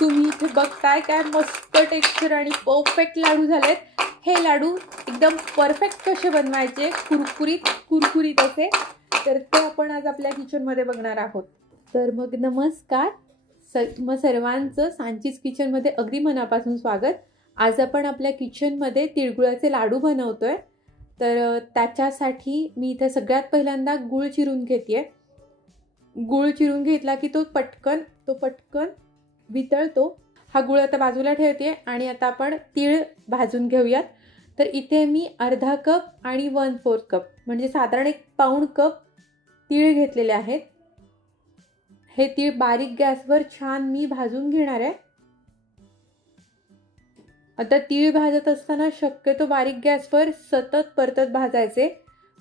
तुम्ही इथे बघताय काय मस्त टेक्स्चर आणि परफेक्ट लाडू झालेत। हे लाडू एकदम परफेक्ट कसे बनवायचे, कुरकुरीत कुरकुरीत असे, तर ते आपण आज आपल्या किचनमध्ये बघणार आहोत। तर मग नमस्कार, सर्वांचं सांचीज किचनमध्ये अगदी मनापासून स्वागत। आज आपण आपल्या किचनमध्ये तिळगुळाचे लाडू बनवतोय। तर त्याच्यासाठी मी इथे सगळ्यात पहिल्यांदा गूळ चिरून घेतेय। गूळ चिरून घेतला की तो पटकन वितळतो। हा गूळ आता बाजूला ठेवते आणि आता आपण तीळ भाजून घेऊयात। तर इथे मी अर्धा कप आणि 1/4 कप म्हणजे साधारण 1 पाऊण कप तीळ घेतलेले आहेत। हे तीळ बारीक गॅसवर छान मी भाजून घेणार आहे। आता तीळ भाजत असताना शक्यतो बारीक गॅसवर सतत परतत भाजायचे,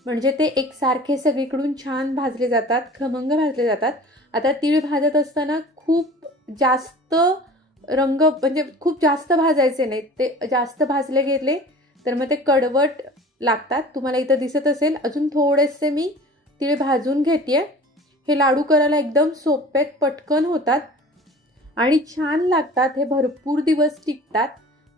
म्हणजे ते एकसारखे सगळीकडून छान भाजले जातात, खमंग भाजले जातात। आता तीळ भाजत असताना खूप जास्त रंग म्हणजे खूप जास्त भाजायचे नाही, ते जास्त भाजले गेले तर मग ते कडवट लागतात। तुम्हाला इथं दिसत असेल अजून थोडेसे मी तीळ भाजून घेतेय। हे लाडू करायला एकदम सोपे, पटकन होतात आणि छान लागतात। हे भरपूर दिवस टिकतात।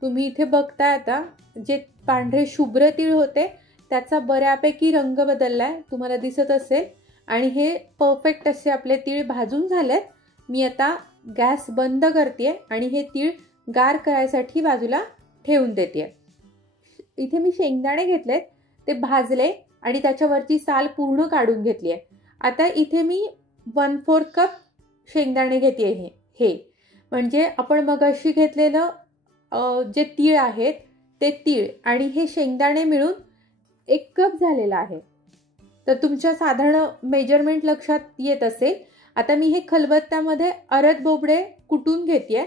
तुम्ही इथे बघताय आता जे पांढरे शुभ्र तीळ होते त्याचा बऱ्यापैकी रंग बदललाय, तुम्हाला दिसत असेल। आणि हे परफेक्ट असे आपले तीळ भाजून झालेत। मी आता गॅस बंद करते आणि हे तीळ गार करायसाठी बाजूला ठेवून देते। इथे मी शेंगदाणे घेतलेत, ते भाजले आणि त्याच्यावरची साल पूर्ण काढून घेतली आहे। आता इथे मी 1/4 कप शेंगदाणे घेते। हे म्हणजे आपण मगाशी घेतलेलं जे तीळ आहेत ते तीळ आणि हे शेंगदाणे मिळून 1 कप झालेला आहे। तर तुमच्या साधारण मेजरमेंट लक्षात येत असेल। आता मी हे खलबत्त्यामध्ये अरद बोबडे कुटून घेतेय।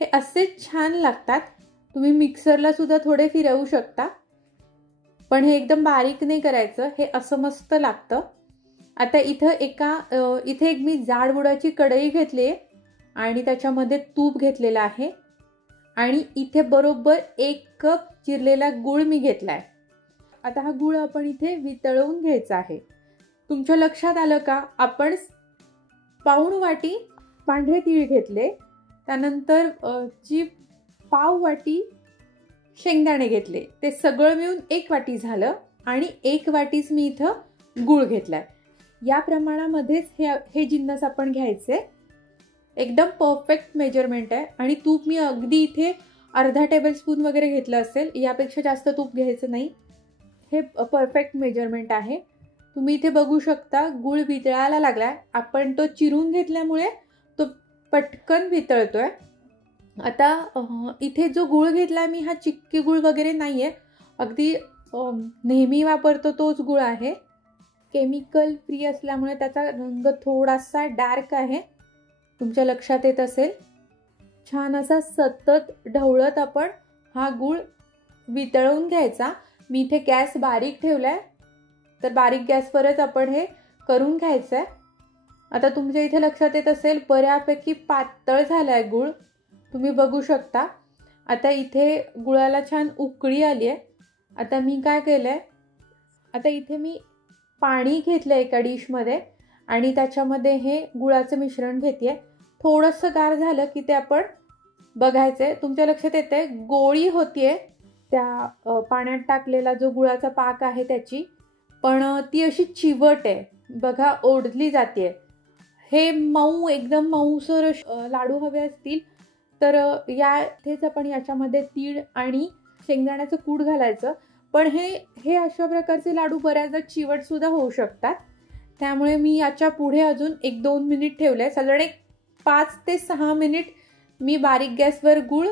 हे असे छान लागतात। तुम्ही मिक्सरला सुद्धा थोडे फिरवू शकता, पण हे एकदम बारीक नाही करायचं, हे असं मस्त लागतं। आता इथे एक मी जाड बुडाची कढई घेतली आणि त्याच्यामध्ये तूप घेतलेलं आहे आणि इथे बरोबर 1 कप चिरलेला गूळ मी घेतलाय। आता हा गूळ आपण इथे वितळवून घ्यायचा आहे। तुमच्या लक्षात आलं का, आपण पाऊण वाटी पांढरे तीळ घेतले, त्यानंतर पाव वाटी शेंगदाणे घेतले, ते सगळं मिळून 1 वाटी झालं आणि 1 वाटीच मी इथं गूळ घेतलाय। या प्रमाणामध्येच हे जिन्नस आपण घ्यायचे। एकदम परफेक्ट मेजरमेंट आहे आणि तूप मी अगदी इथे अर्धा टेबलस्पून वगैरे घेतलं असेल, यापेक्षा जास्त तूप घ्यायचं नाही। हे परफेक्ट मेजरमेंट आहे। तुम्ही इथे बघू शकता गूळ वितळायला लागलाय। आपण तो चिरून घेतल्यामुळे तो पटकन वितळतोय। आता इथे जो गूळ घेतलाय मी, हा चिक्की गूळ वगैरे नाहीये, अगदी नेहमी वापरतो तोच गूळ आहे। केमिकल फ्री असल्यामुळे त्याचा रंग थोडासा डार्क आहे, तुमच्या लक्षात येत असेल। छान असा सतत ढवळत आपण हा गूळ वितळवून घ्यायचा। मी इथे गॅस बारीक ठेवलाय, तर बारीक गॅसवरच आपण हे करून घ्यायचंय। आता तुमच्या इथे लक्षात येत असेल बऱ्यापैकी पातळ झालाय गूळ, तुम्ही बघू शकता। आता इथे गुळाला छान उकळी आली आहे। आता मी काय केलंय, आता इथे मी पाणी घेतलंय एका डिशमध्ये आणि त्याच्यामध्ये हे गुळाचं मिश्रण घेतेय। थोडंसं गार झालं की ते आपण बघायचंय। तुमच्या लक्षात येतंय गोळी होतीये त्या पाण्यात टाकलेला जो गुळाचा पाक आहे त्याची, पण ती अशी चिवट आहे बघा, ओढली जाते। हे एकदम मऊसर लाडू हवे असतील तर याथेच आपण याच्यामध्ये तीळ आणि शेंगदाण्याचं कूट घालायचं। पण हे अशा प्रकारचे लाडू बऱ्याचदा चिवट सुद्धा होऊ शकतात, त्यामुळे मी याच्या पुढे अजून 1-2 मिनिट ठेवले। साधारण 5 ते 6 मिनिट मी बारीक गॅसवर गूळ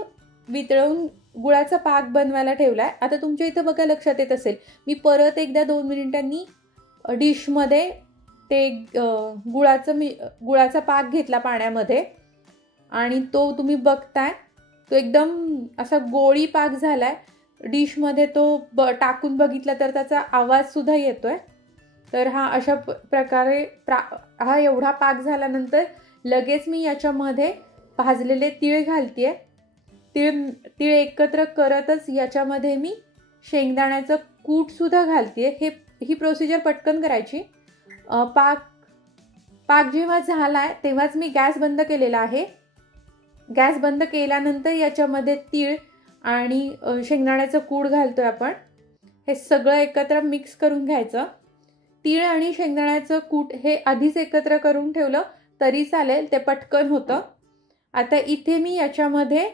वितळवून गुळाचा पाक बनवायला ठेवलाय। आता तुमच्या इथं बघा लक्षात येत असेल, मी परत एकदा 2 मिनिटांनी डिशमध्ये ते गुळाचा पाक घेतला पाण्यामध्ये आणि तो तुम्ही बघताय तो एकदम असा गोळी पाक झालाय। डिशमध्ये तो टाकून बघितला तर त्याचा आवाज सुद्धा येतोय। तर हा अशा प्रकारे हा एवढा पाक झाल्यानंतर लगेच मी याच्यामध्ये भाजलेले तीळ घालतेय। तीळ एकत्र करतच याच्यामध्ये मी शेंगदाण्याचं कूट सुद्धा घालतेय। ही प्रोसिजर पटकन करायची। पाक जेव्हा झालाय तेव्हाच मी गॅस बंद केलेला आहे गॅस बंद केल्यानंतर याच्यामध्ये तीळ आणि शेंगदाण्याचं कूट घालतोय आपण. हे सगळं एकत्र मिक्स करून घ्यायचं. तीळ आणि शेंगदाण्याचं कूट हे आधीच एकत्र करून ठेवलं तरी चालेल, ते पटकन होतं. आता इथे मी याच्यामध्ये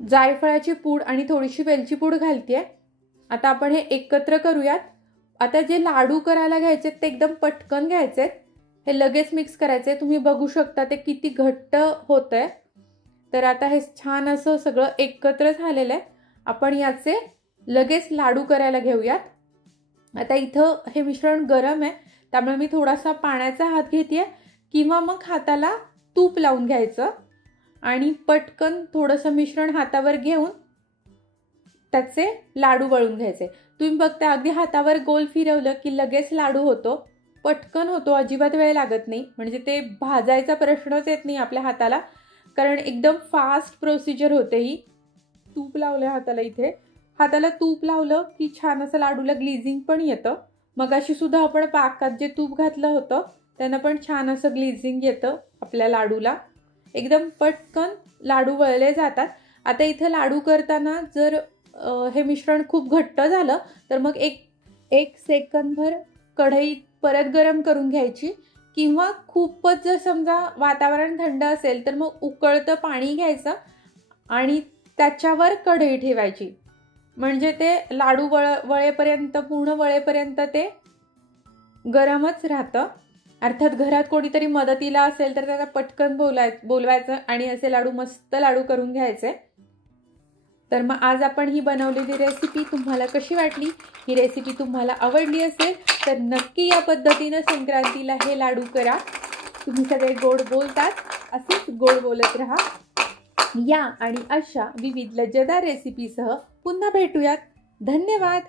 जायफळाची पूड आणि थोडीशी वेलची पूड घालतेय. आता आपण हे एकत्र करूयात. आता जे लाडू करायला घ्यायचे ते एकदम पटकन घ्यायचे, हे लगेच मिक्स करायचे. तुम्ही बघू शकता ते किती घट्ट होतंय. तर आता हे छान असं सगळं एकत्र झालेलं आहे. आपण याचे लगेच लाडू करायला घेऊयात. आता इथं हे मिश्रण गरम आहे, त्यामुळे मी थोडासा पाण्याचा हात घेतेय किंवा मग हाताला तूप लावून घ्यायचं आणि पटकन थोडंसं मिश्रण हातावर घेऊन त्याचे लाडू वळून घ्यायचे. तुम्ही बघता अगदी हातावर गोल फिरवलं की लगेच लाडू होतो, पटकन होतो, अजिबात वेळ लागत नाही. म्हणजे ते भाजायचा प्रश्नच येत नाही आपल्या हाताला, कारण एकदम फास्ट प्रोसिजर होते ही. तूप लावलं हाताला, इथे हाताला तूप लावलं की छान असं लाडूला ग्लिझिंग पण येतं. मगाशी सुद्धा आपण पाकात जे तूप घातलं होतं त्यानं पण छान असं ग्लिझिंग येतं आपल्या लाडूला. एकदम पटकन लाडू वळले जातात. आता इथं लाडू करताना जर हे मिश्रण खूप घट्ट झालं तर मग एक सेकंदभर कढई परत गरम करून घ्यायची, किंवा खूपच जर समजा वातावरण थंड असेल तर मग उकळतं पाणी घ्यायचं आणि त्याच्यावर कढई ठेवायची. म्हणजे ते लाडू वळेपर्यंत पूर्ण वळेपर्यंत ते गरमच राहतं. अर्थात घरात कोणीतरी मदतीला असेल तर त्याला पटकन बोलवायचं आणि असे लाडू मस्त लाडू करून घ्यायचे. तर मग आज आपण ही बनवलेली रेसिपी तुम्हाला कशी वाटली? ही रेसिपी तुम्हाला आवडली असेल तर नक्की या पद्धतीनं संक्रांतीला हे लाडू करा. तुम्ही सगळे गोड बोलतात, असेच गोड बोलत राहा. या आणि अशा विविध लज्जदार रेसिपीसह पुन्हा भेटूयात. धन्यवाद.